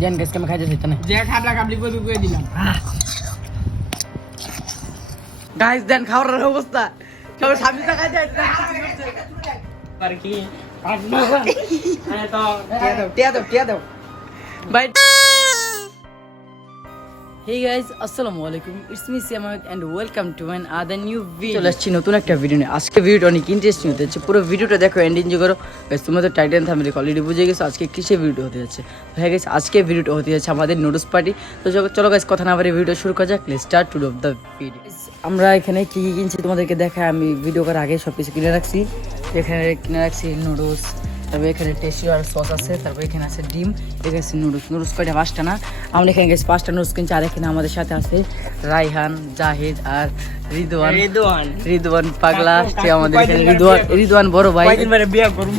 দেন gas কেমন খাইতে দিতে না। যে খাবলা কাবলি করে করে দিলাম। গাইস দেন খাওয়ার অবস্থা। সব সামনে তাকাই যায় আর কি? পাটনা আরে তো টিয়া দাও টিয়া দাও টিয়া দাও। বাই। Hey guys, আসসালামু আলাইকুম it's me Siamat and welcome to my other new video চলে আসছি নতুন একটা ভিডিও নিয়ে। আজকে ভিডিওটা অনেক ইন্টারেস্টিং হতে যাচ্ছে। পুরো ভিডিওটা দেখো এন্ড এনজয় করো। গাইস তোমরা তো টাইটেন থামলে অলরেডি বুঝে গেছো আজকে কিসের ভিডিও হতে যাচ্ছে? হ্যাঁ গাইস আজকে ভিডিওটা হতে যাচ্ছে আমাদের নুডলস পার্টি তো চলো- গাইস কথা না বাড়ি ভিডিও শুরু করা যাক। Let's start to of the video আমরা এখানে কি কি কিনছি তোমাদেরকে দেখায় আমি ভিডিও করার আগে সব কিছু কিনে রাখছি। এখানে কিনে রাখছি নুডলস তারপরে এখানে আর সস আছে তারপরে এখানে আছে ডিম এখানে আছে নুডলস নুডলস কয়টা পাঁচটা না? আমরা এখানে গেছি পাঁচটা নুডলস কিনছি আর এখানে আমাদের সাথে আছে রাইহান জাহিদ আর রিদওয়ান। রেদওয়ান। রিদওয়ান পাগলা আমাদের এখানে রিদওয়ান রিদওয়ান বড় ভাই। বিয়ে করব?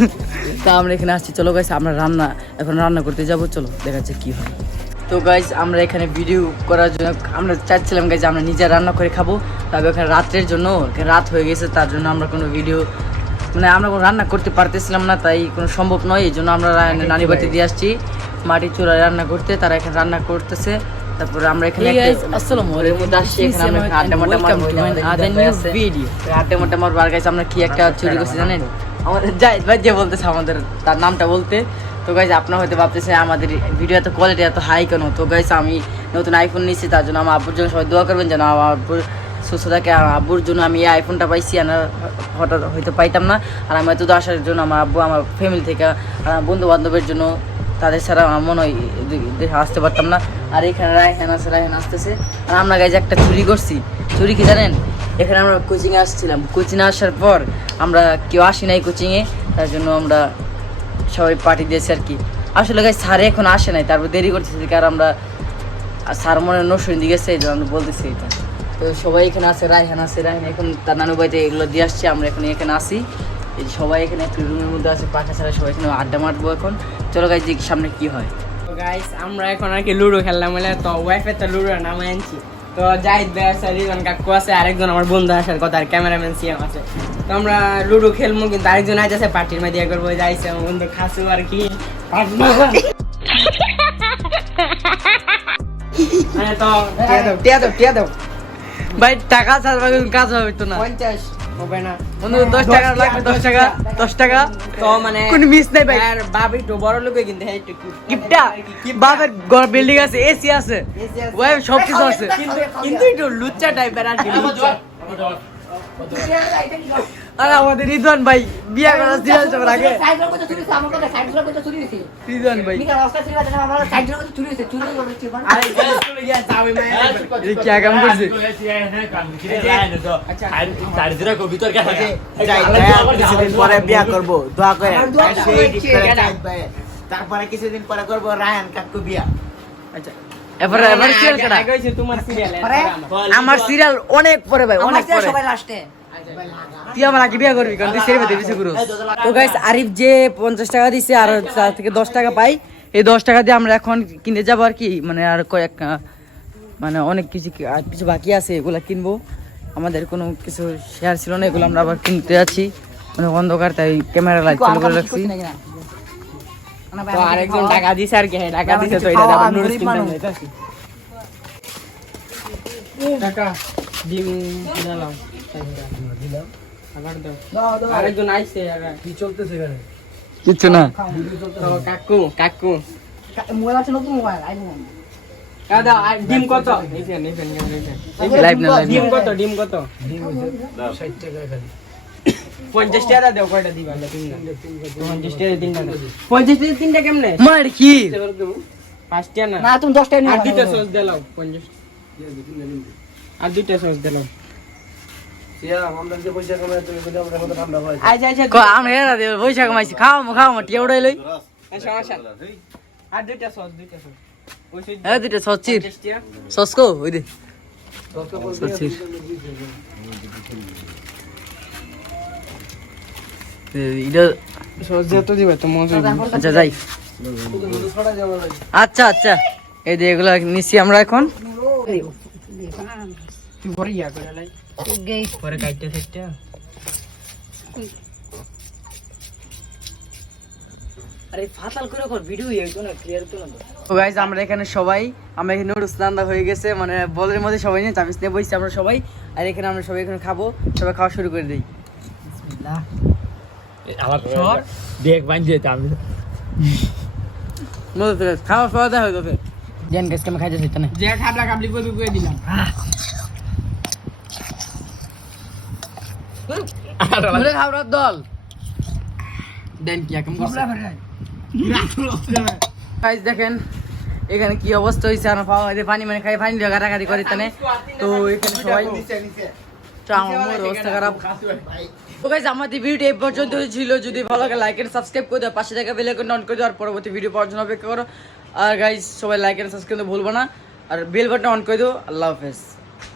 তা আমরা এখানে আসছি চলো গাইস আমরা রান্না এখন রান্না করতে যাব চলো দেখা যাচ্ছে কি হয়। তো গাইস আমরা এখানে ভিডিও করার জন্য আমরা চাচ্ছিলাম গাইজ আমরা নিজে রান্না করে খাব। তবে ওখানে রাত্রের জন্য রাত হয়ে গেছে তার জন্য আমরা কোনো ভিডিও মানে আমরা কোনো রান্না করতে পারতেছিলাম না তাই কোনো সম্ভব নয় এই জন্য আমরা নানি বাড়িতে দিয়ে আসছি। মাটি চুলায় রান্না করতে তারা এখানে রান্না করতেছে। তারপরে আমরা এখানে আড্ডা মারবো আর গাইস আমরা কি একটা চুরি করছি জানেন? আমাদের যাই ভাই যে বলতেছে আমাদের তার নামটা বলতে। তো গাইজ আপনার হয়তো ভাবতেছে আমাদের ভিডিও এত কোয়ালিটি এত হাই কেন? তো গাইজ আমি নতুন আইফোন নিচ্ছি তার জন্য আমার আব্বুর জন্য সবাই দোয়া করবেন যেন আমার আব্বুর সুস্থ থাকে আর আব্বুর জন্য আমি এই আইফোনটা পাইছি, আর হঠাৎ হয়তো পাইতাম না। আর আমি এত আসার জন্য আমার আব্বু, আমার ফ্যামিলি থেকে, আর আমার বন্ধু বান্ধবের জন্য, তাদের ছাড়া আমার মনে হয় আসতে পারতাম না। আর এখানে রায়হান আছে, রায়হান আসতেছে। আর আমরা গাইজ একটা চুরি করছি। চুরি কি জানেন? এখানে আমরা কোচিংয়ে আসছিলাম। কোচিংয়ে আসার পর আমরা কেউ আসি নাই কোচিংয়ে তার জন্য আমরা সবাই পার্টি দিয়েছি আর কি। আসলে গাই স্যার এখন আসে নাই, তারপর দেরি করতেছে, কারণ আমরা স্যার মনে দিয়ে গেছে এই জন্য বলতেছি এটা তো সবাই এখানে আছে রায়হান আছে রায়হান এখন তার নানু বাড়িতে এগুলো দিয়ে আসছে আমরা এখন এখানে আসি এই সবাই এখানে একটু রুমের মধ্যে আছে পাখা ছাড়া সবাই এখানে আড্ডা মারবো এখন। চলো গাই দেখি সামনে কি হয়। গাইস আমরা এখন আর কি লুডো খেললাম বলে তো ওয়াইফে তো লুডো নামে আনছি। তো জাহিদ ভাই আছে রিজন কাকু আছে আরেকজন আমার বন্ধু আসার কথা আর ক্যামেরাম্যান সিএম আছে। তো আমরা লুডো খেলব কিন্তু আরেকজন আজ আছে পার্টির মধ্যে ইয়ে করব যাইছে আমার বন্ধু খাসু আর কি মানে তো টিয়া দাও টিয়া দাও টিয়া দাও। ভাই টাকা ছাড়া কাজ হবে তো না। পঞ্চাশ। হবে না। বন্ধু দশ টাকা লাগবে দশ টাকা দশ টাকা। তো মানে কোনো মিস নাই ভাই। আর বাবি তো বড় লোকে কিন্তু গিফটটা বাবার ঘর বিল্ডিং আছে এসি আছে। ওই সব কিছু আছে। কিন্তু কিন্তু একটু লুচ্চা টাইপের আর কি। আর আমাদের রিদওয়ান ভাই বিয়া করার সিরিয়াল সবার আগে। রিদওয়ান ভাই। আর এই যে চলে গিয়ে চাবি মায়ের এই কি আগাম করছে? কিছুদিন পরে বিয়া করব দোয়া করে। তারপরে কিছুদিন পরে করব রায়ান কাকু বিয়া। আচ্ছা। এবার এবার সিরিয়াল কাটা তোমার সিরিয়াল আমার সিরিয়াল অনেক পরে ভাই অনেক পরে। তুই আমার আগে বিয়া করবি কারণ তুই সিরিয়াল বেশি করো তো গাইস আরিফ যে পঞ্চাশ টাকা দিছে আর তার থেকে দশ টাকা পাই এই দশ টাকা দিয়ে আমরা এখন কিনতে যাব আর কি মানে আর কয়েক মানে অনেক কিছু আর কিছু বাকি আছে এগুলো কিনবো। আমাদের কোনো কিছু শেয়ার ছিল না এগুলো আমরা আবার কিনতে যাচ্ছি। মানে অন্ধকার তাই ক্যামেরা লাইট চালু করে রাখছি তো আরেকজন টাকা দিছে আর কি হ্যাঁ, টাকা দিছে তো এটা টাকা। ডিম দিলাম দিলাম আবার দাও। আরেকজন আইছে কি চলতেছে এখানে? কিচ্ছু না। কাকু কাকু। দাদা আর ডিম কত? লাইভ না লাইভ ডিম কত ডিম কত? পঞ্চাশ টাকা দেও কয়টা দিবা? পঞ্চাশ টাকা তিনটা দাও। পঞ্চাশ টাকা তিনটা কেমনে? মার কি? পাঁচটা না? না তুমি দশ টাকা আর দুইটা সস দিলাও পঞ্চাশ। আর দুইটা সস দিলাও আচ্ছা আচ্ছা ক আমরা হেরা দেব পয়সা কমাইছি খাও খাও টিয়া উড়াই লই। সমস্যা আর দুইটা সস দুইটা সস হ্যাঁ দুইটা সচির সসকো ওই দে। সচির দিয়ে তো মজা আচ্ছা যাই। আচ্ছা আচ্ছা। এই যে এগুলো নিচ্ছি আমরা এখন। তুই পরে ইয়া করে লাই। পরে কাটতে সেটটা আরে ফাতাল করে কর ভিডিও একটু না ক্লিয়ার তো না তো। গাইজ আমরা এখানে সবাই আমরা এখানে হয়ে গেছে মানে বলের মধ্যে সবাই নিয়ে চামিচ নিয়ে বসছি আমরা সবাই আর এখানে আমরা সবাই এখানে খাব সবাই খাওয়া শুরু করে দিই। দেখ আমি খাওয়া খাওয়া দেওয়া হয়ে যাবে গাইজ কেমন খাইতে চাইতে না যে খাবলা কাবলি করে করে দিলাম। মুড়ে খাওয়ার দল। দেন কি কেমন করছে দেখেন এখানে কি অবস্থা হয়েছে আমার পাওয়া হয়েছে পানি মানে খাই পানি গাড়াগাড়ি করে তানে। তো এখানে সবাই তো আমার অবস্থা খারাপ। তো গাইজ আমাদের ভিডিও এই পর্যন্ত ছিল যদি ভালো লাগে লাইক এন্ড সাবস্ক্রাইব করে দাও। পাশে থাকা বেল আইকন অন করে দাও। আর পরবর্তী ভিডিও পাওয়ার জন্য অপেক্ষা করো। আর গাইজ সবাই লাইক এন্ড সাবস্ক্রাইব করতে ভুলবো না। আর বেল বাটন অন করে দিও। আল্লাহ হাফেজ।